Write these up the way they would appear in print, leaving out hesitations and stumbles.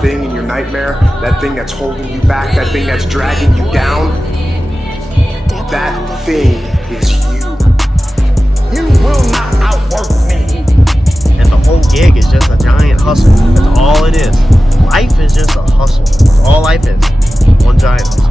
thing in your nightmare, that thing that's holding you back, that thing that's dragging you down, that thing is you. You will not outwork me. And the whole gig is just a giant hustle. That's all it is. Life is just a hustle. That's all life is. One giant hustle.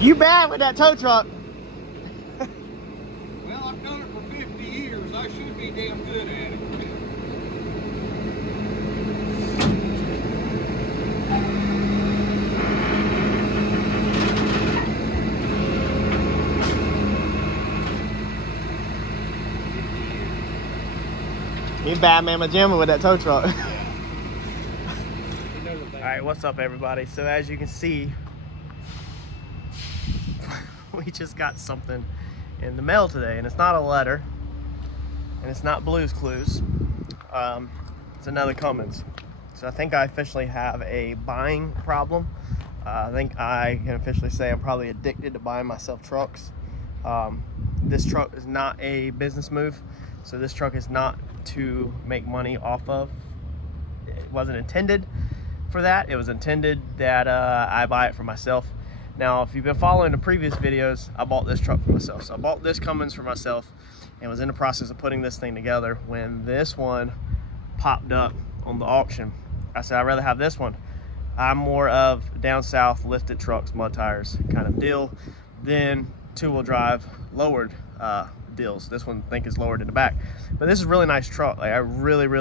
You bad with that tow truck. Well, I've done it for 50 years. I should be damn good at it. You bad man jamma with that tow truck. Alright, what's up everybody? So as you can see, we just got something in the mail today, and it's not a letter and it's not Blue's Clues. It's another Cummins. So I think I officially have a buying problem. I think I can officially say I'm probably addicted to buying myself trucks. This truck is not a business move, so this truck is not to make money off of. It wasn't intended for that. It was intended that I buy it for myself. Now, if you've been following the previous videos, I bought this truck for myself. So I bought this Cummins for myself and was in the process of putting this thing together when this one popped up on the auction. I said, I'd rather have this one. I'm more of down south, lifted trucks, mud tires kind of deal than two-wheel drive, lowered deals. This one I think is lowered in the back. But this is a really nice truck. Like, I really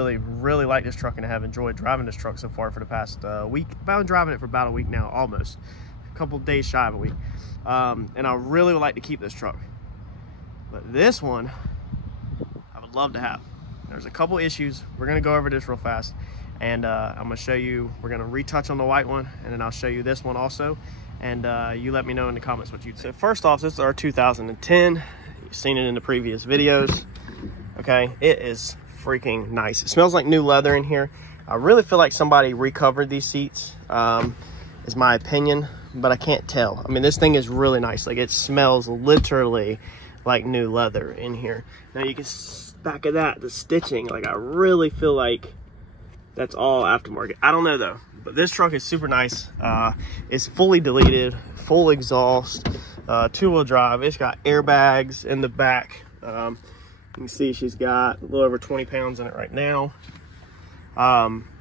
like this truck, and I have enjoyed driving this truck so far for the past week. I've been driving it for about a week now, almost. Couple days shy of a week, and I really would like to keep this truck, but this one I would love to have. There's a couple issues. We're gonna go over this real fast, and I'm gonna show you. We're gonna retouch on the white one, and then I'll show you this one also, and you let me know in the comments what you think. So first off, this is our 2010. You've seen it in the previous videos. Okay, it is freaking nice. It smells like new leather in here. I really feel like somebody recovered these seats, is my opinion, but I can't tell. I mean, this thing is really nice. Like, it smells literally like new leather in here. Now you can back of that, the stitching, like I really feel like that's all aftermarket. I don't know though, but this truck is super nice. It's fully deleted, full exhaust, two-wheel drive. It's got airbags in the back. You can see she's got a little over 20 pounds in it right now.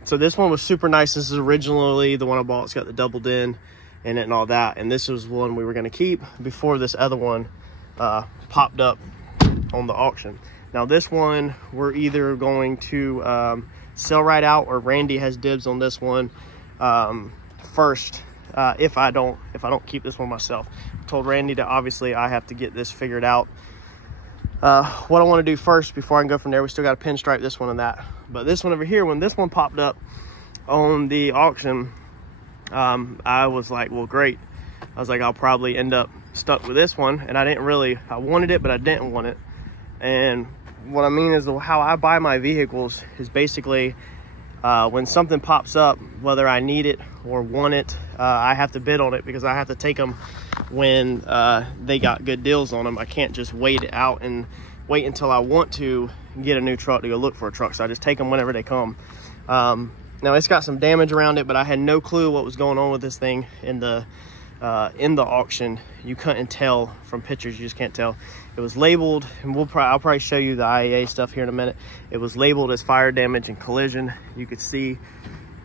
So this one was super nice. This is originally the one I bought. It's got the double din in it and all that, and this was one we were going to keep before this other one popped up on the auction. Now this one we're either going to sell right out, or Randy has dibs on this one first. If I don't keep this one myself. I told Randy that obviously I have to get this figured out. What I want to do first before I can go from there, we still got to pinstripe this one and that. But this one over here, when this one popped up on the auction, I was like, well, great. I was like, I'll probably end up stuck with this one. And I wanted it, but I didn't want it. And what I mean is how I buy my vehicles is basically when something pops up, whether I need it or want it, I have to bid on it, because I have to take them when they got good deals on them. I can't just wait it out and wait until I want to get a new truck to go look for a truck. So I just take them whenever they come. Now it's got some damage around it, but I had no clue what was going on with this thing in the in the auction, you couldn't tell from pictures. You just can't tell. It was labeled, and I'll probably show you the IAA stuff here in a minute. It was labeled as fire damage and collision. You could see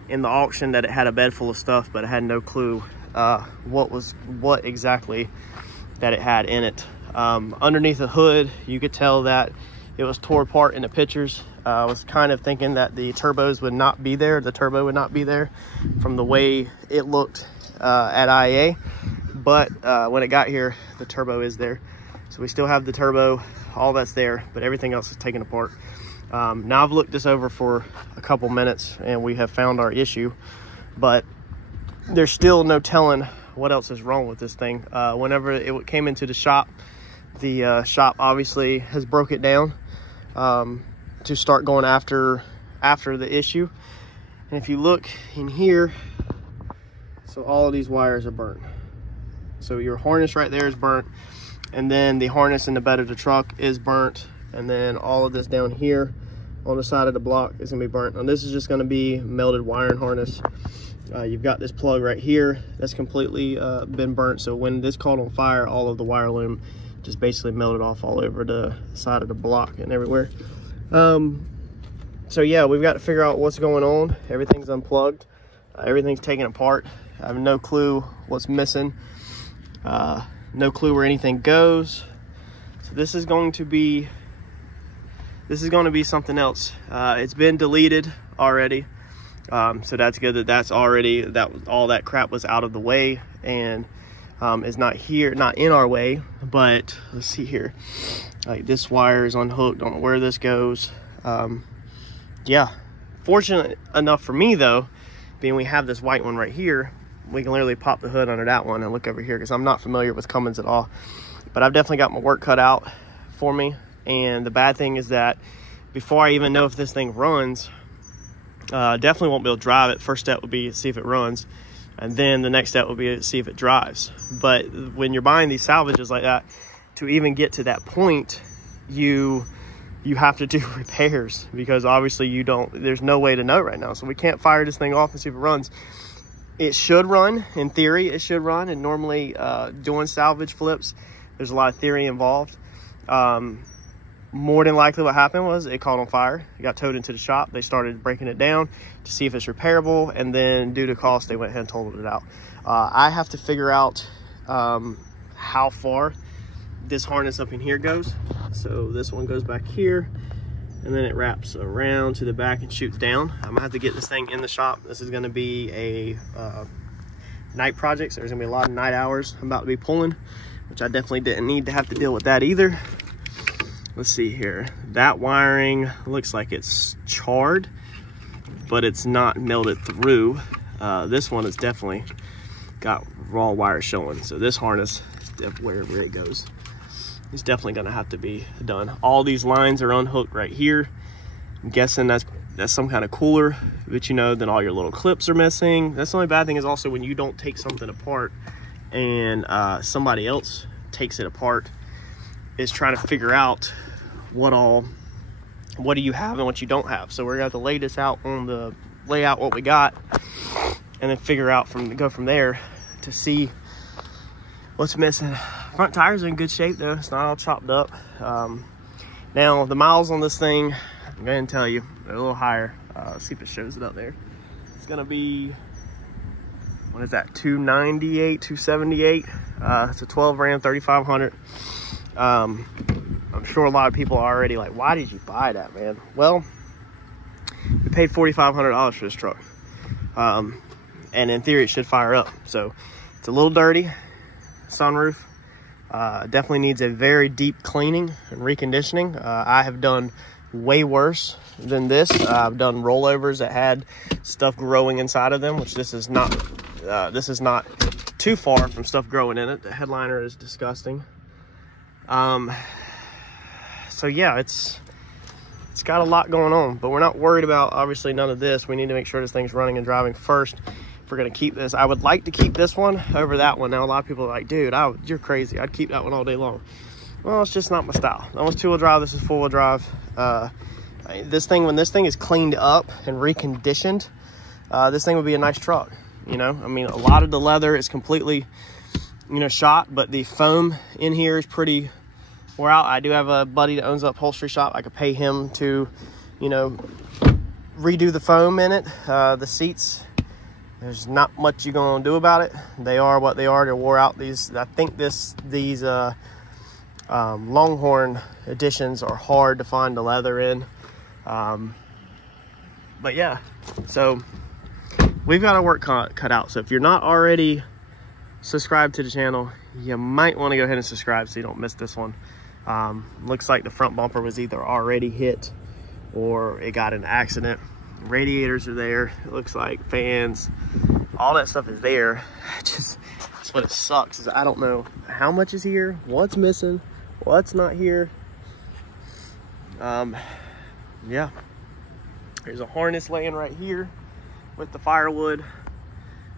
in the auction that it had a bed full of stuff, but I had no clue what exactly that it had in it. Underneath the hood, you could tell that it was tore apart in the pictures. I was kind of thinking that the turbos would not be there. The turbo would not be there from the way it looked at IAA. But when it got here, the turbo is there. So we still have the turbo, all that's there, but everything else is taken apart. Now I've looked this over for a couple minutes and we have found our issue, but there's still no telling what else is wrong with this thing. Whenever it came into the shop obviously has broke it down to start going after the issue. And if you look in here, so all of these wires are burnt. So your harness right there is burnt, and then the harness in the bed of the truck is burnt, and then all of this down here on the side of the block is gonna be burnt. And this is just gonna be melted wiring harness. You've got this plug right here that's completely been burnt. So when this caught on fire, all of the wire loom just basically melted off all over the side of the block and everywhere. So yeah, we've got to figure out what's going on. Everything's unplugged. Everything's taken apart. I have no clue what's missing. No clue where anything goes. So this is going to be something else. It's been deleted already. So that's good that all that crap was out of the way and is not in our way. But let's see here, like this wire is unhooked. Don't know where this goes. Yeah, fortunate enough for me though, being we have this white one right here, we can literally pop the hood under that one and look over here, because I'm not familiar with Cummins at all, but I've definitely got my work cut out for me. And the bad thing is that before I even know if this thing runs, definitely won't be able to drive it. First step would be to see if it runs, and then the next step would be to see if it drives. But when you're buying these salvages like that, to even get to that point, you have to do repairs, because obviously there's no way to know right now. So we can't fire this thing off and see if it runs. It should run. In theory, it should run. And normally doing salvage flips, there's a lot of theory involved. More than likely what happened was it caught on fire. It got towed into the shop. They started breaking it down to see if it's repairable, and then due to cost, they went ahead and totaled it out. I have to figure out how far this harness up in here goes. So this one goes back here, and then it wraps around to the back and shoots down. I'm gonna have to get this thing in the shop. This is gonna be a night project, so there's gonna be a lot of night hours I'm about to be pulling, which I definitely didn't need to have to deal with that either. Let's see here. That wiring looks like it's charred, but it's not melted through. This one is definitely got raw wire showing. So this harness, wherever it goes, is definitely gonna have to be done. All these lines are unhooked right here. I'm guessing that's some kind of cooler, but then all your little clips are missing. That's the only bad thing, is also when you don't take something apart and somebody else takes it apart, is trying to figure out what do you have and what you don't have. So we're gonna have to lay this out on the layout, what we got, and then figure out go from there to see what's missing. Front tires are in good shape though. It's not all chopped up. Now the miles on this thing, I'm going to tell you, they're a little higher. Let's see if it shows it up there. It's gonna be, what is that, 298, 278. It's a 12 Ram 3500. I'm sure a lot of people are already like, why did you buy that, man? Well, we paid $4,500 for this truck. And in theory, it should fire up. So it's a little dirty, sunroof. Definitely needs a very deep cleaning and reconditioning. I have done way worse than this. I've done rollovers that had stuff growing inside of them, which this is not too far from stuff growing in it. The headliner is disgusting. So yeah, it's got a lot going on, but we're not worried about obviously none of this. We need to make sure this thing's running and driving first. If we're gonna keep this, I would like to keep this one over that one. Now a lot of people are like, dude, you're crazy. I'd keep that one all day long. Well, it's just not my style. That one's 2-wheel drive, this is 4-wheel drive. When this thing is cleaned up and reconditioned, this thing would be a nice truck. I mean, a lot of the leather is completely you know, shot, but the foam in here is pretty wore out. I do have a buddy that owns an upholstery shop. I could pay him to, you know, redo the foam in it. The seats, there's not much you're gonna do about it. They are what they are. They're wore out. These, I think these Longhorn editions are hard to find the leather in. But yeah, so we've got our work cut out. So if you're not already subscribed to the channel, you might want to go ahead and subscribe so you don't miss this one. Looks like the front bumper was either already hit or it got in an accident. Radiators are there. It looks like fans, all that stuff is there. Just, that's what it sucks, is I don't know how much is here, what's missing, what's not here. Yeah, there's a harness laying right here with the firewood.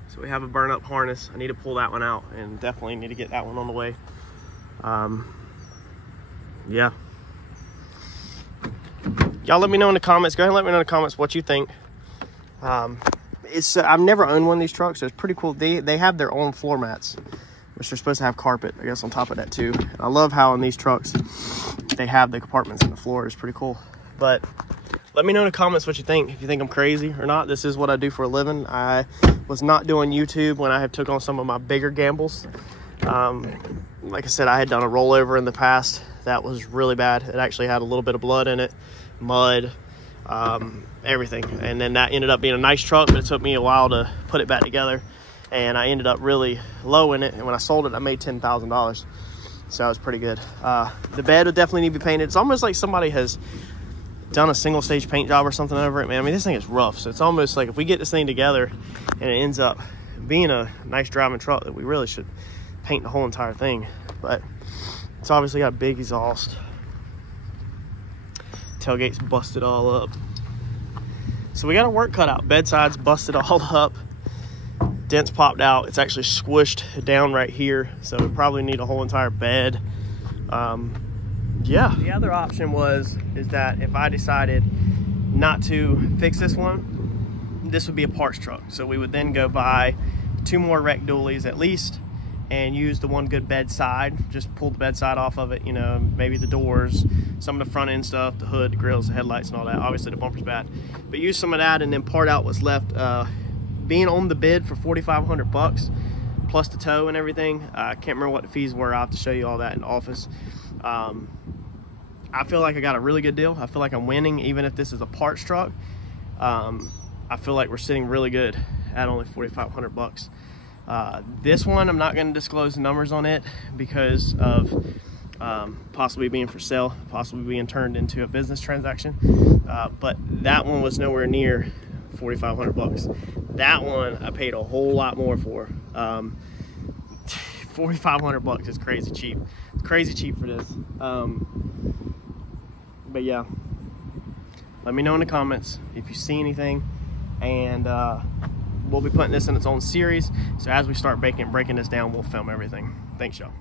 So we have a burn up harness. I need to pull that one out and definitely need to get that one on the way. Yeah. Y'all let me know in the comments. Go ahead and let me know in the comments what you think. I've never owned one of these trucks, so it's pretty cool. They have their own floor mats, which are supposed to have carpet, I guess, on top of that too. And I love how in these trucks they have the compartments in the floor. It's pretty cool. But let me know in the comments what you think. If you think I'm crazy or not. This is what I do for a living. I was not doing YouTube when I have took on some of my bigger gambles. Like I said, I had done a rollover in the past that was really bad. It actually had a little bit of blood in it, mud, everything. And then that ended up being a nice truck, but it took me a while to put it back together. And I ended up really low in it. And when I sold it, I made $10,000. So that was pretty good. The bed would definitely need to be painted. It's almost like somebody has done a single stage paint job or something over it, man. I mean, this thing is rough. So it's almost like if we get this thing together and it ends up being a nice driving truck, that we really should paint the whole entire thing. But it's obviously got a big exhaust. Tailgate's busted all up. So we got our work cut out. Bedside's busted all up. Dents popped out. It's actually squished down right here. So we probably need a whole entire bed. Yeah. The other option is that if I decided not to fix this one, this would be a parts truck. So we would then go buy 2 more wreck dualies at least and use the one good bedside. Just pull the bedside off of it, you know, maybe the doors, some of the front end stuff, the hood, the grills, the headlights and all that. Obviously the bumper's bad, but use some of that and then part out what's left. Being on the bid for $4,500 plus the tow and everything. I can't remember what the fees were. I'll have to show you all that in the office. I feel like I got a really good deal. I feel like I'm winning, even if this is a parts truck. I feel like we're sitting really good at only $4,500. This one, I'm not going to disclose the numbers on it because of possibly being for sale, possibly being turned into a business transaction. But that one was nowhere near $4,500. That one I paid a whole lot more for. $4,500 is crazy cheap. It's crazy cheap for this. But yeah, let me know in the comments if you see anything, and we'll be putting this in its own series. So as we start breaking this down, we'll film everything. Thanks, y'all.